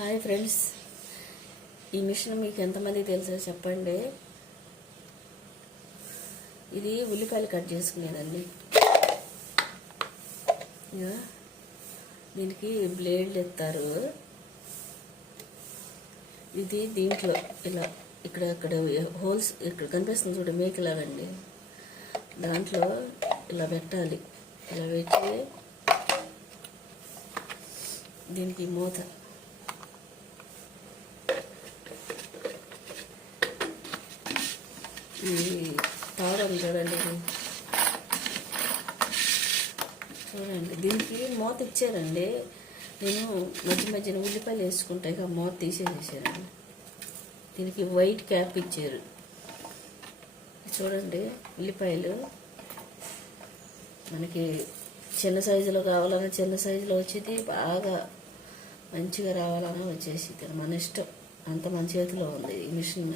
Hi friends, ఈ machine మీకు ఎంతమందికి తెలుసో చెప్పండి. ఇది ఉల్లిపాయలు కట్ చేసుకునేదండి. దీనికి బ్లేడ్లు ఎత్తారు. ఇది దీంట్లో ఇలా ఇక్కడ హోల్స్ ఇక్కడ కనిపిస్తుంది చూడ, మేకలాగండి. దాంట్లో ఇలా పెట్టాలి. ఇలా పెట్టి దీనికి మూత, ఈ తాళం చూడండి, చూడండి దీనికి మూత ఇచ్చారండి. నేను మధ్యన ఉల్లిపాయలు వేసుకుంటా, ఇక మూత తీసేసేసారండి. దీనికి వైట్ క్యాప్ ఇచ్చారు. చూడండి, ఉల్లిపాయలు మనకి చిన్న సైజులో కావాలన్నా చిన్న సైజులో వచ్చేది, బాగా మంచిగా రావాలన్నా వచ్చేసి మన ఇష్టం. అంత మన చేతిలో ఉంది ఈ మిషన్.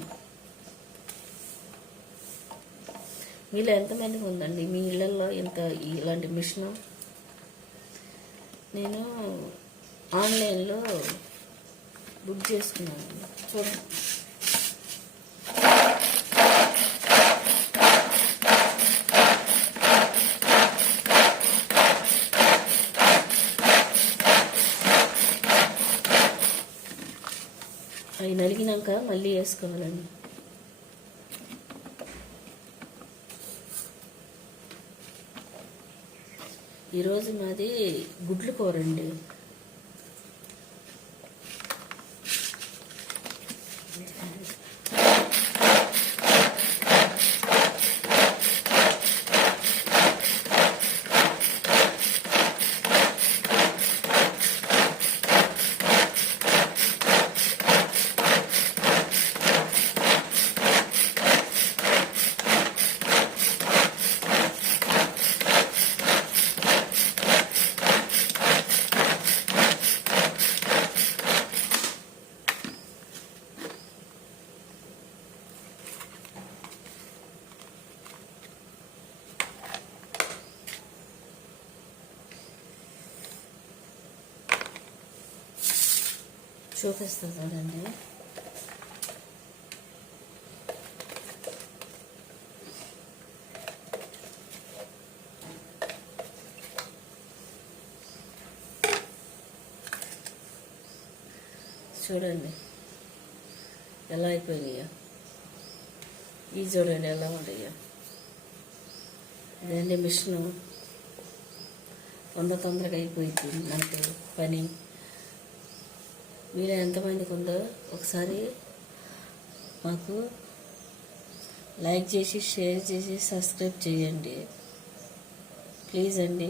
మీలో ఎంతమందికి ఉందండి మీ ఇళ్ళల్లో ఇలాంటి మిషన్? నేను ఆన్లైన్లో బుక్ చేసుకున్నాను. చూడండి, అవి నలిగినాక మళ్ళీ వేసుకోవాలండి. ఈరోజు మాది గుడ్లు కూర అండి. చూపిస్తా చూడండి. చూడండి ఎలా అయిపోయినాయో. ఈ చూడండి ఎలా ఉన్నాయో. ఇదండి మిషను. తొందరగా అయిపోయింది మనకు పని. మీరు ఎంతమందికి ఉందో ఒకసారి మాకు లైక్ చేసి, షేర్ చేసి, సబ్స్క్రైబ్ చేయండి ప్లీజ్ అండి.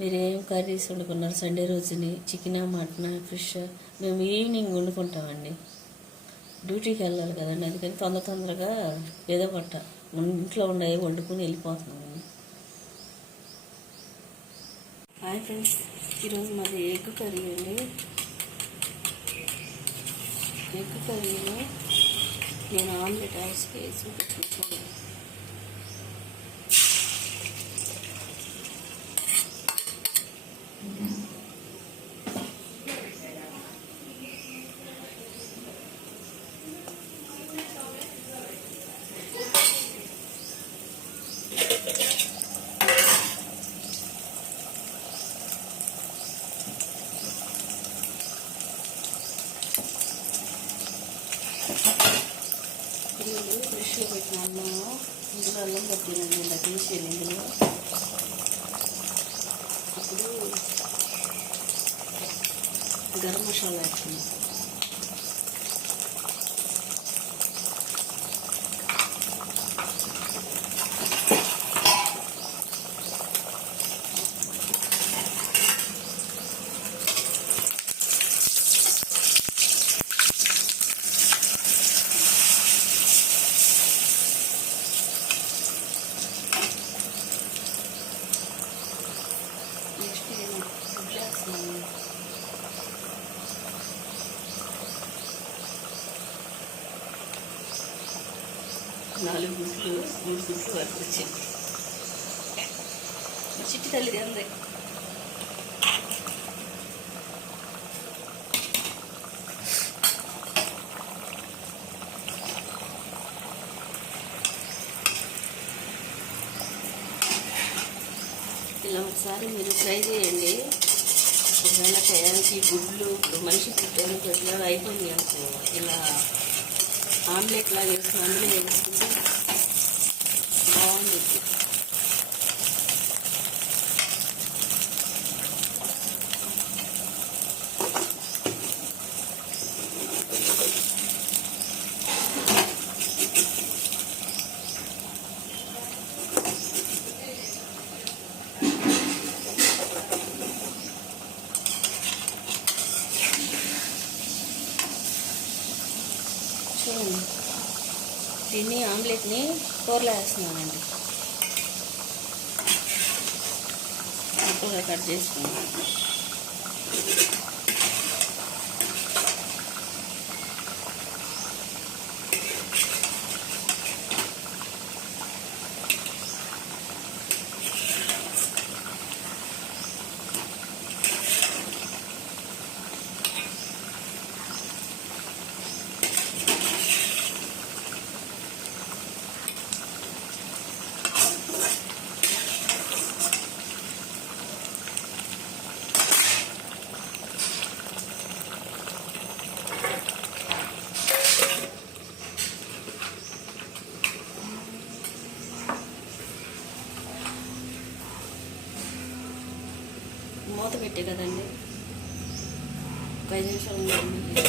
మీరు ఏం కర్రీస్ వండుకున్నారు సండే రోజుని? చికెనా, మటనా, ఫిష్? మేము ఈవినింగ్ వండుకుంటామండి. డ్యూటీకి వెళ్ళాలి కదండి, అందుకని తొందరగా ఏదో ఒకట ఇంట్లో ఉండేవి వండుకుని వెళ్ళిపోతున్నాము. హాయ్ ఫ్రెండ్స్, ఈరోజు మాది ఎగ్ కర్రీ అండి. ఎగ్ కర్రీలో నేను ఆమ్లెట్ వేసి పెట్టుకుంటాను. పిల్లలు ఫ్రెష్గా పెట్టిన అన్నము ఇందులో అల్లం పట్టినండి, ఇలా తీసేది ఇందులో. ఇప్పుడు గరం మసాలా వేసుకున్నాం. నెక్స్ట్ గుడ్లు వేస్తున్నాను. 4 గుడ్లు 3 గుడ్లు వరకు వచ్చింది. చిట్టి తల్లిది అందే. ఒకసారి మీరు ట్రై చేయండి. ఒకవేళ టయానికి గుడ్లు ఇప్పుడు మనిషి పుట్టడానికి ఎట్లా అయిపోయింది అనుకో, ఇలా ఆమ్లెట్ లాగా వేసుకుని అందులో వేసుకుంటే బాగుంటుంది. చూడండి, దీన్ని ఆమ్లెట్ని కూరలో వేస్తున్నానండి. ముక్కలుగా కట్ చేసుకున్నాను. మూత పెట్టే కదండి, ఒక 5 నిమిషాలు ఉండండి.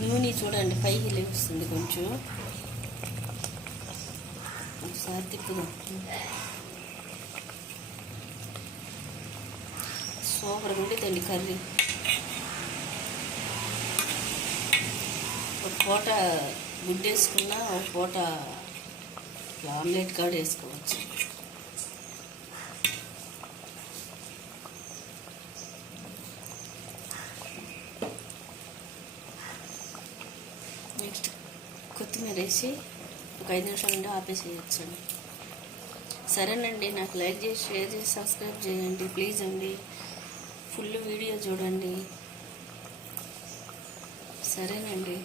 నూనె చూడండి పైకి లేస్తుంది కొంచెం. ఒకసారి తిప్పుదాం. సూపర్గా ఉండేదండి కర్రీ. ఒక పూట గుడ్డు వేసుకున్నా, ఒక పూట ఆమ్లెట్ కూడా వేసుకోవచ్చు. నెక్స్ట్ కొత్తిమీర వేసి ఒక 5 నిమిషాల నుండి ఆపేసేయచ్చండి. సరేనండి, నాకు లైక్ చేసి, షేర్ చేసి, సబ్స్క్రైబ్ చేయండి ప్లీజ్ అండి. ఫుల్ వీడియో చూడండి. సరేనండి.